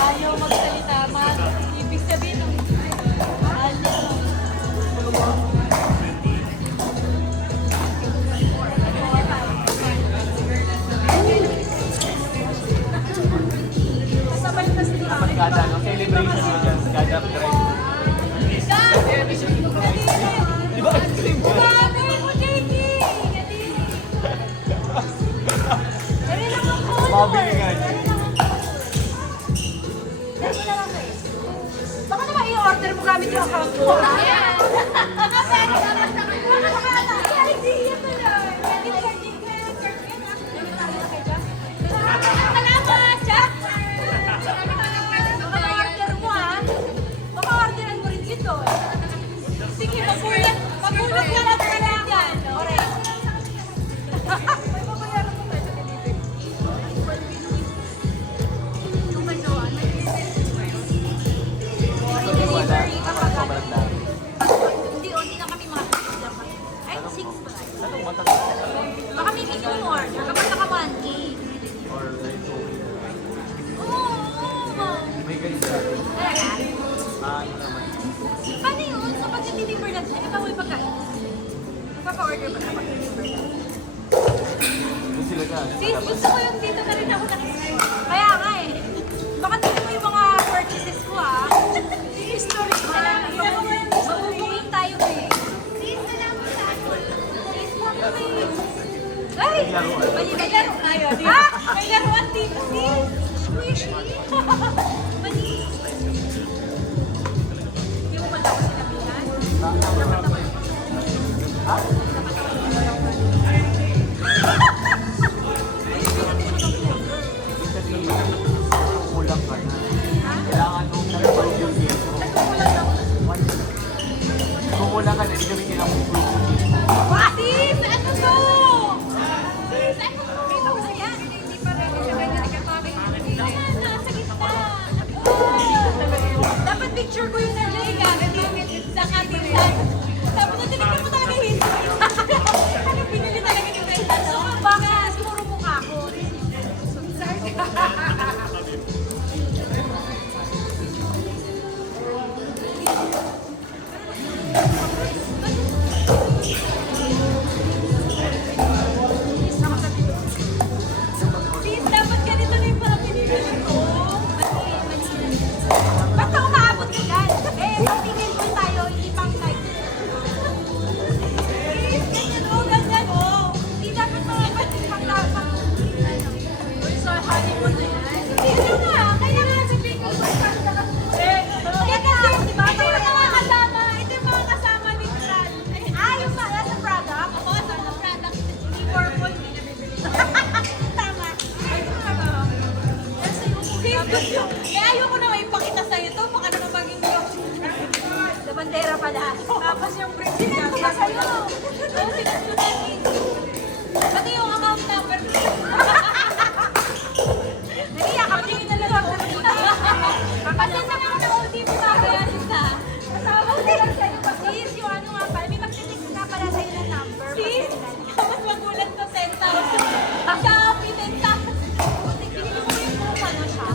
Ayaw magsalita. Ibig sabihin ng kasabay kasi nila. Kada, no? Celebration mo dyan. Kada drive. Di ba? Bagay mo, JD! Dali lang ako! Mabili nga. Dali lang ako eh. Baka naman i-order mo gamit yung account ko. Ayan! Salamat, Jack! Baka order mo ah. Baka orderan mo rin dito. Sige, magulot ka na talaga dyan. Ore. May babayaran mo tayo sa delivery. Yung ano, delivery kapag ano. Hindi na kami mga ay, 6 ba? Anong matagal? Baka may minimum order kapag naka 1K. Or like, Oo. may ganito. Talaga? Ano naman? Paano yun? Kapag deliver lang siya, ikaw may pagkain. Magpapa-order ba kapag deliver lang? Doon sila ka. Sis, gusto ko yung dito na rin ako nakikita. Kaya nga eh. Baka tingin mo yung mga purchases ko ah. History ko na lang. Mabubungin tayo eh. Sis, salamat sa akin. Sis, please. Ay! May laro tayo. Ah! May laruan dito, sis. Squishy. Mali. Hindi mo man ako sinabihan? Dapat naman. Kulang ka na. Kailangan mo nag-prove yung game mo. Kukulang ka na, hindi kami kailangan mo prove yung game mo. Sis! Ano to? Sis, ano to? Ito, ayan. Hindi pa rin. Ayan, nasa gitna. Dapat picture ko yung nandiyan gamit sa kabilang. Tapos tinignan mo talaga yung history. Ano pinili talaga yung benta? So, baka puro mukha ko. Sorry. Sis, dapat ganito na yung parang pinili ko. Ba't ako maabot ka dyan? Pag-tingin ko tayo, hindi pang type. Sis, ganyan o, ganyan o. Hindi dapat maabot yung pang Uy, so honeymoon na yan. Ito nga, kailangan sabihin ko. Kaya kasi, di ba? Ito yung mga kasama. Ito yung mga kasama ni Kral. Yung mga sa product? Oo, sa product. Hindi purple, hindi nabibili. Tama. Kaya ayoko na ipakita sa'yo to. Baka naman maging yung sa bandera pala. Tapos yung print niya. Sinabi ko sa'yo. Pati yung account number. Naiyak ka. Pati yung nalala ko. Pati sa mga na-OTP sa kaya sisa. Kasama ko lang sa'yo. Sis, yung ano nga pala. May magtitik nga pala sa'yo ng number. Sis, mas magulat ko 10,000. Shopee, 10,000. Binili mo yung buka na siya.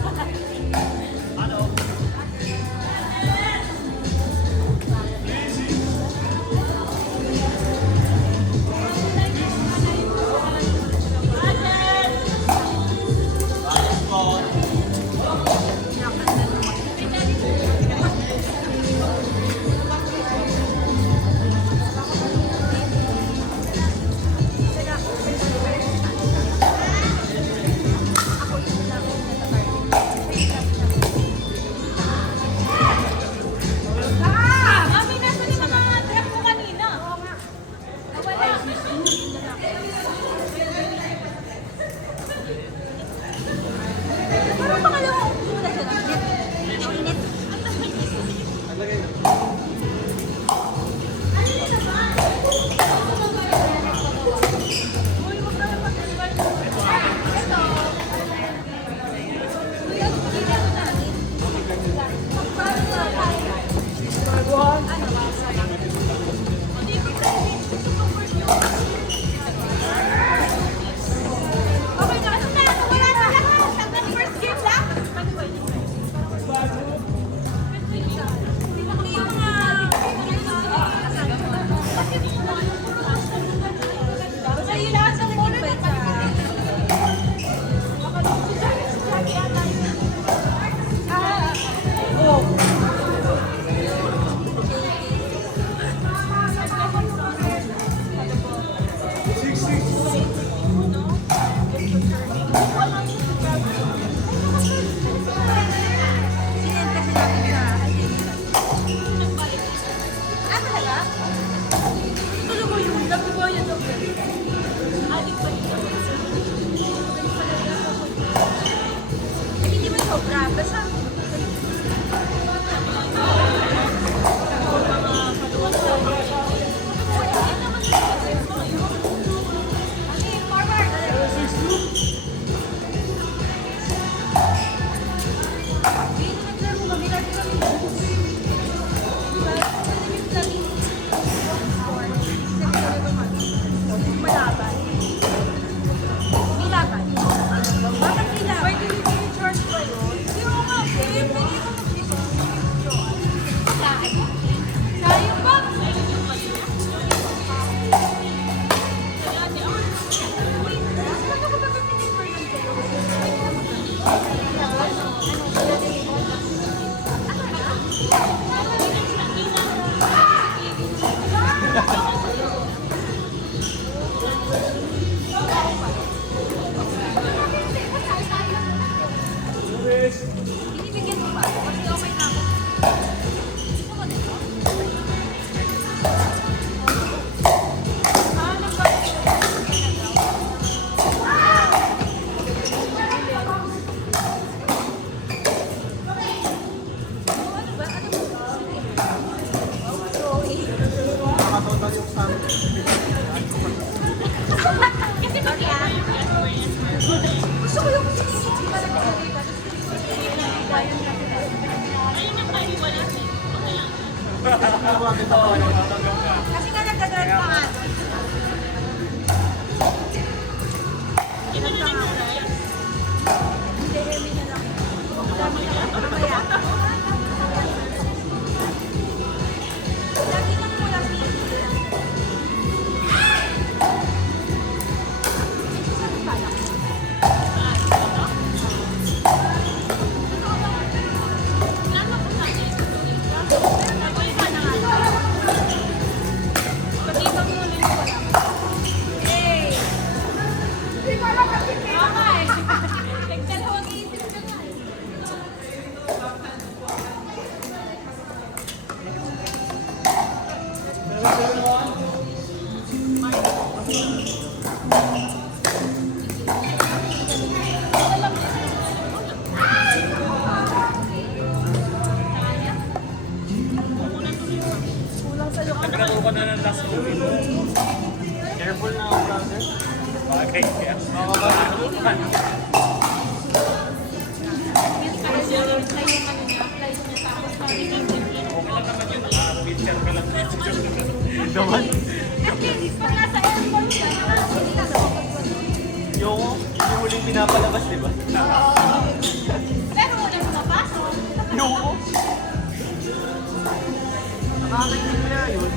Kasi pag yan, gusto ko yung kasi nga nagdadaan pa nga. Lagi kang mula Nagkaroon ko na ng last movie mo. Careful na ako, brother. Bagay kaya. Okay lang naman yun. Naka-picture ka lang. Naman? pag nasa airport ka, Yung huling pinapalabas, di ba? pero wala mo napasok. Yung nakakainin ko na yun.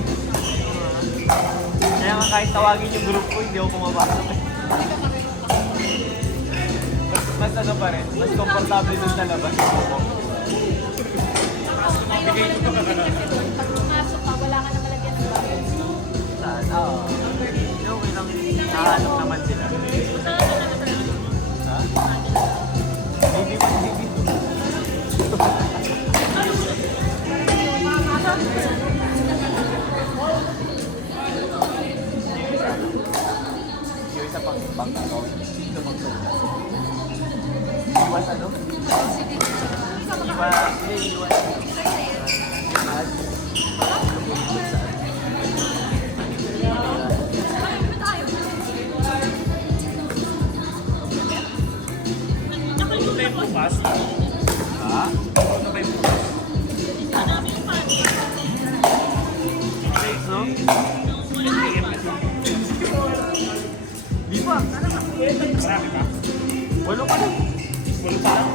Kaya nga kahit tawagin yung group ko, hindi ako pumapasok. Mas ano pa rin, mas komportable dun sa labas. Ayoko na naman kasi doon, pag pumasok ka, wala ka na malagyan ng bagay. Saan? Oo. Okay lang. Nakahanap naman sila. Ha? Baby pa, baby. Yung isa pang bank account. Ito pang soda. Iwas ano? Iwas. Bukas? Ha? Ano ba yung bukas? Days, no? Di ba? Marami pa? Walo pa lang. Walo pa lang?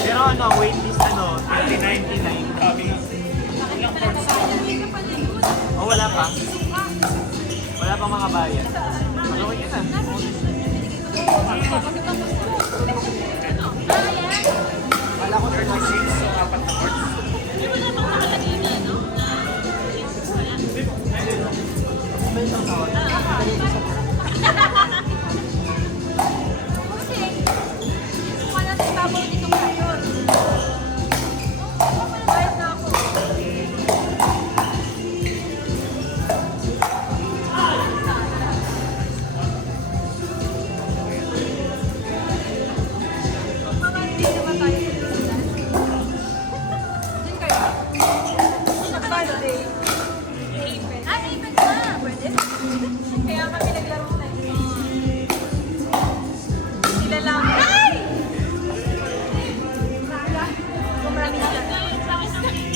Pero ano, waitlist ano, 2099. Grabe nga. Ilang course pa? Oh, wala pa? Wala pa mga bayan. Ano yun ah? Wala ko 36, so 4 na course. May isang tawag. Kasi, wala sa ibabaw dito ngayon. Bayad na ako. Mga hindi naman tayo susunod. Diyan kayo? Nag-birthday. Apen. Ah, Apen na. Pwede? Kaya kami naglaro na sila lang. Ay! Kung marami na.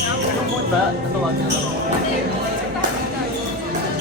Anong punta? Natawagan ako.